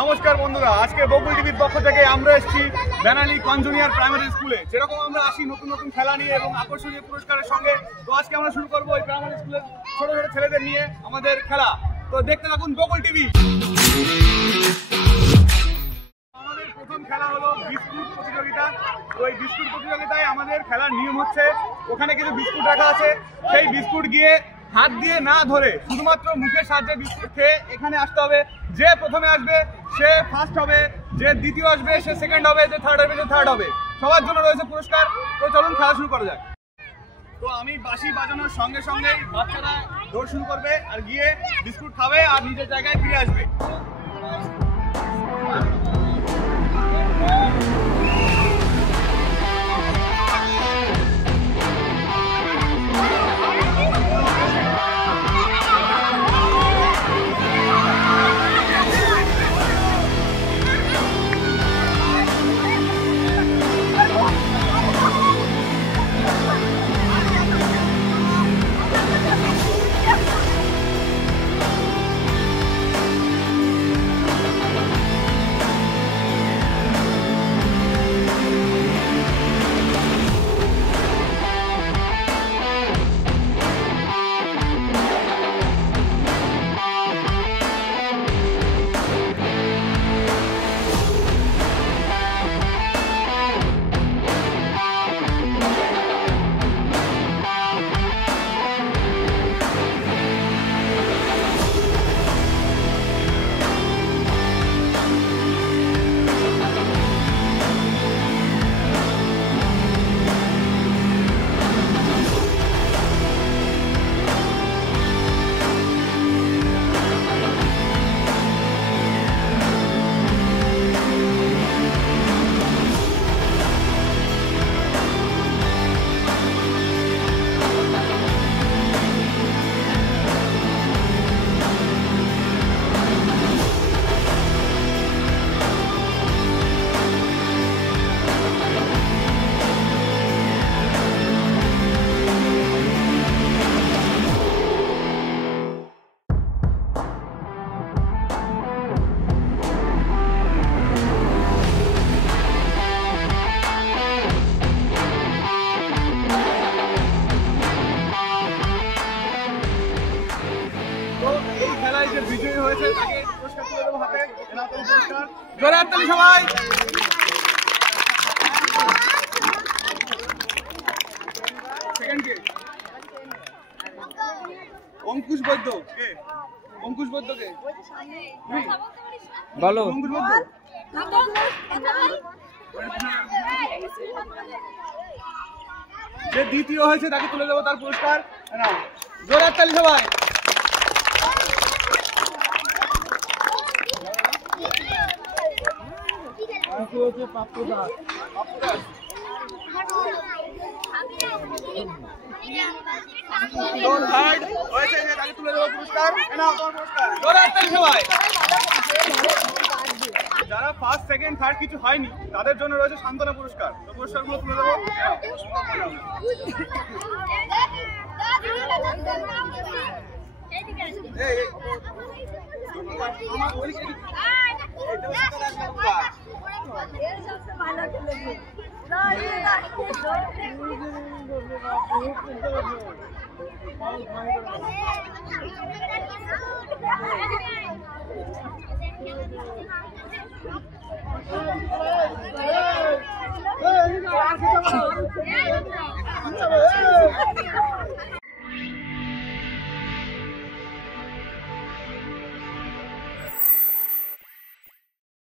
নমস্কার বন্ধুরা, আজকে বকুল টিভির পক্ষ থেকে আমরা এসেছি বেনালি কনজুনিয়র প্রাইমারি স্কুলে। যেরকম আমরা আসি নতুন নতুন খেলা নিয়ে এবং আকর্ষণীয় পুরস্কারের সঙ্গে, তো আজকে আমরা শুরু করবো ওই প্রাইমারি স্কুলের ছোট ছোট ছেলেদের নিয়ে আমাদের খেলা। তো দেখতে থাকুন বকুল টিভি। আমাদের প্রথম খেলা হলো বিস্কুট প্রতিযোগিতা। তো এই বিস্কুট প্রতিযোগিতায় আমাদের খেলার নিয়ম হচ্ছে, ওখানে কিছু বিস্কুট রাখা আছে, সেই বিস্কুট গিয়ে হাত দিয়ে না ধরে শুধুমাত্র মুখের সাহায্যে বিস্কুট খেয়ে এখানে আসতে হবে। যে প্রথমে আসবে সে ফার্স্ট হবে, যে দ্বিতীয় আসবে সে সেকেন্ড হবে, যে থার্ড আসবে সে থার্ড হবে। সবার জন্য রয়েছে পুরস্কার। তো চলুন খেলা শুরু করা যাক। তো আমি বাঁশি বাজানোর সঙ্গে সঙ্গেই বাচ্চারা দৌড় শুরু করবে আর গিয়ে বিস্কুট খাবে আর নিজের জায়গায় ফিরে আসবে। বিজয়ী হয়েছে তাকে পুরস্কার তুলে দেবো হাতে। পুরস্কার জোরে হাততালি সবাই। সেকেন্ড কে? অঙ্কুশ বৈদ্য। কে অঙ্কুশ বৈদ্য? কে বলো? অঙ্কুশ বৈদ্য। যে দ্বিতীয় হয়েছে তাকে তুলে দেবো তার পুরস্কার। জোরে হাততালি সবাই। যারা ফার্স্ট সেকেন্ড থার্ড কিছু হয়নি তাদের জন্য রয়েছে সান্ত্বনা পুরস্কার। তো পুরস্কারগুলো তুলে দেবো।